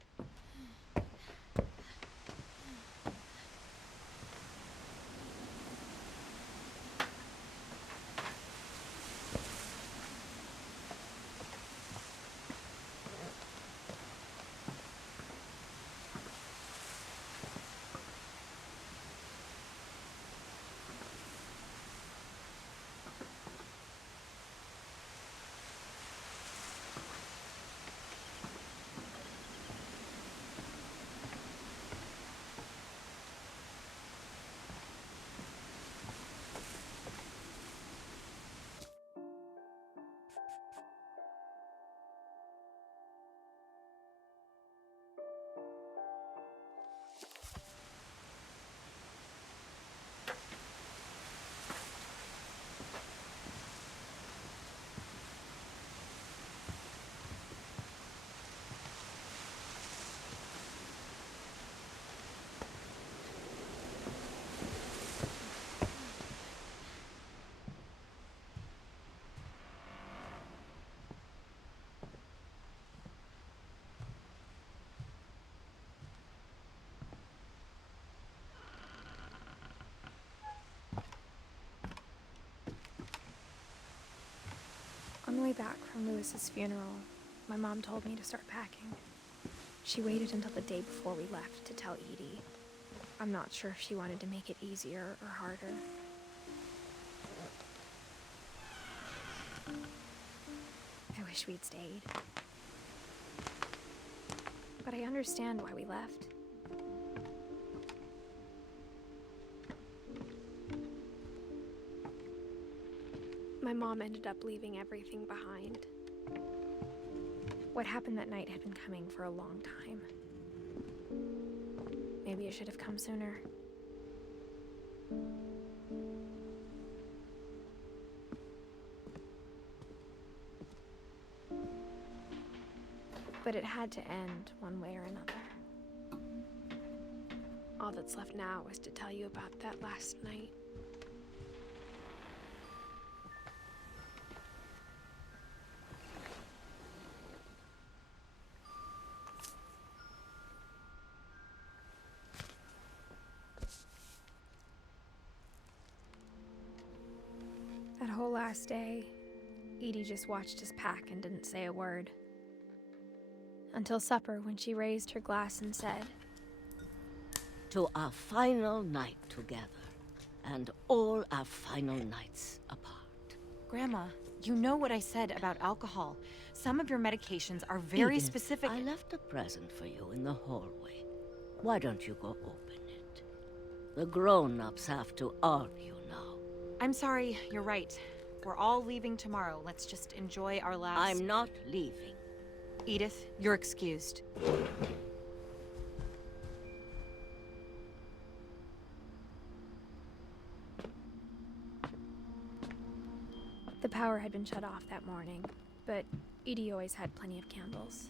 On the way back from Lewis's funeral, my mom told me to start packing. She waited until the day before we left to tell Edie. I'm not sure if she wanted to make it easier or harder. I wish we'd stayed. But I understand why we left. My mom ended up leaving everything behind. What happened that night had been coming for a long time. Maybe it should have come sooner. But it had to end one way or another. All that's left now is to tell you about that last night. That whole last day, Edie just watched us pack and didn't say a word. Until supper, when she raised her glass and said, "To our final night together, and all our final nights apart." Grandma, you know what I said about alcohol. Some of your medications are very Edith, specific. I left a present for you in the hallway. Why don't you go open it? The grown-ups have to argue now. I'm sorry, you're right. We're all leaving tomorrow. Let's just enjoy our last... I'm not leaving. Edith, you're excused. The power had been shut off that morning, but Edie always had plenty of candles.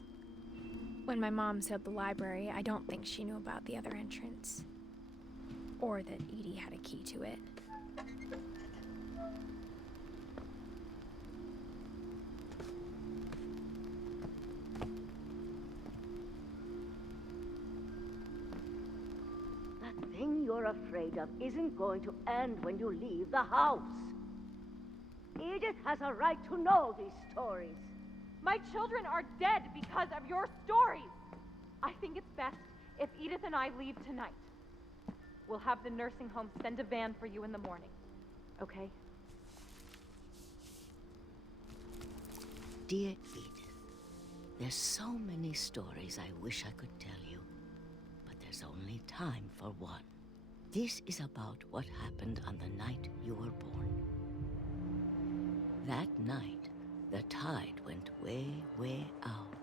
When my mom sealed the library, I don't think she knew about the other entrance. Or that Edie had a key to it. That thing you're afraid of isn't going to end when you leave the house. Edith has a right to know these stories. My children are dead because of your stories. I think it's best if Edith and I leave tonight. We'll have the nursing home send a van for you in the morning, okay? Dear Edith, there's so many stories I wish I could tell you, but there's only time for one. This is about what happened on the night you were born. That night, the tide went way, way out.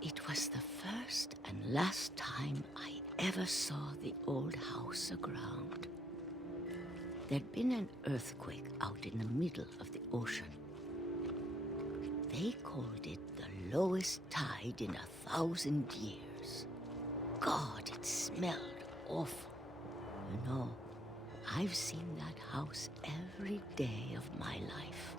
It was the first and last time I ever saw the old house aground. There'd been an earthquake out in the middle of the ocean. They called it the lowest tide in 1,000 years. God, it smelled awful. You know, I've seen that house every day of my life.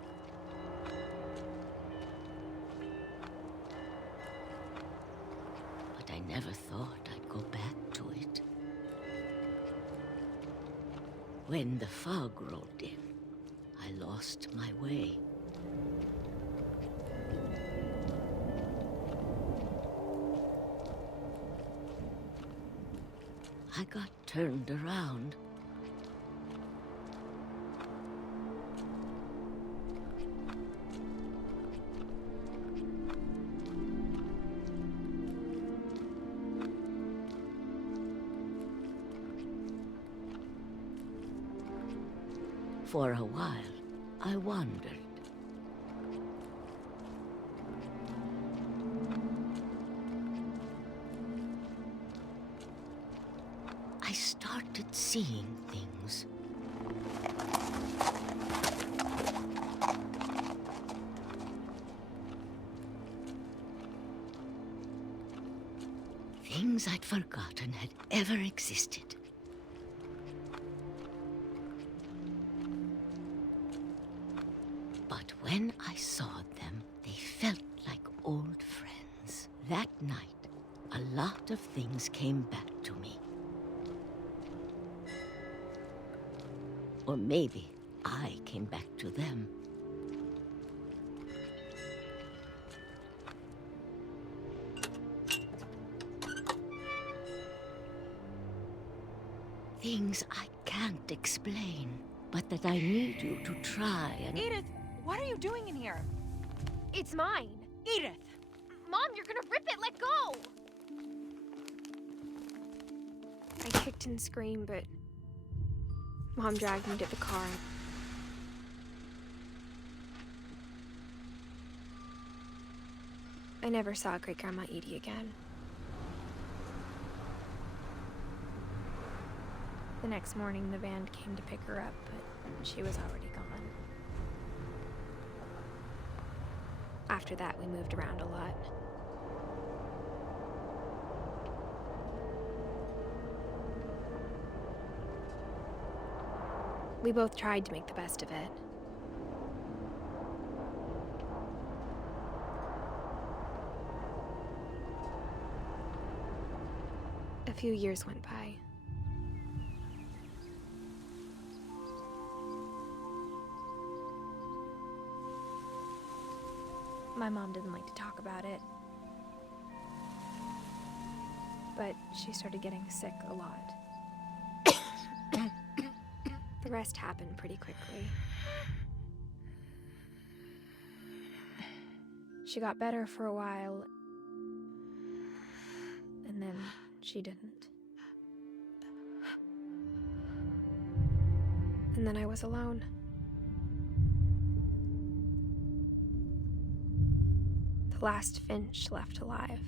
But I never thought I'd go back to it. When the fog rolled in, I lost my way. I got turned around. For a while, I wandered. I started seeing things. Things I'd forgotten had ever existed. But when I saw them, they felt like old friends. That night, a lot of things came back to me. Or maybe I came back to them. Things I can't explain, but that I need you to try and... Edith, what are you doing in here? It's mine. Edith! Mom, you're gonna rip it! Let go! I kicked and screamed, but Mom dragged me to the car. I never saw Great-Grandma Edie again. The next morning, the van came to pick her up, but she was already gone. After that, we moved around a lot. We both tried to make the best of it. A few years went by. My mom didn't like to talk about it, but she started getting sick a lot. The rest happened pretty quickly. She got better for a while, and then she didn't. And then I was alone. The last Finch left alive.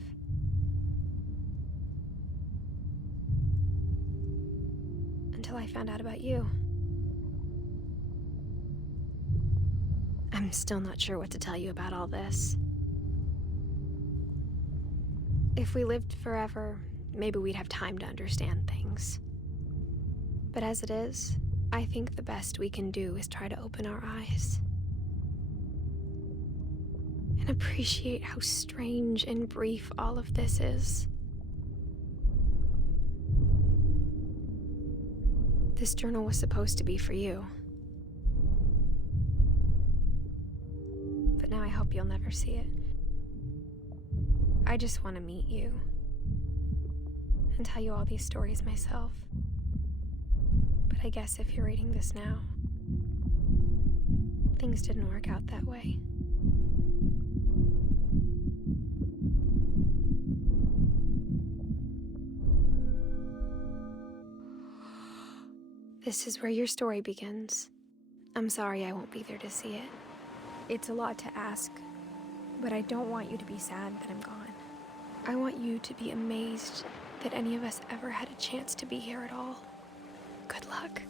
Until I found out about you. I'm still not sure what to tell you about all this. If we lived forever, maybe we'd have time to understand things. But as it is, I think the best we can do is try to open our eyes. And appreciate how strange and brief all of this is. This journal was supposed to be for you. But now I hope you'll never see it. I just want to meet you and tell you all these stories myself. But I guess if you're reading this now, things didn't work out that way. This is where your story begins. I'm sorry I won't be there to see it. It's a lot to ask, but I don't want you to be sad that I'm gone. I want you to be amazed that any of us ever had a chance to be here at all. Good luck.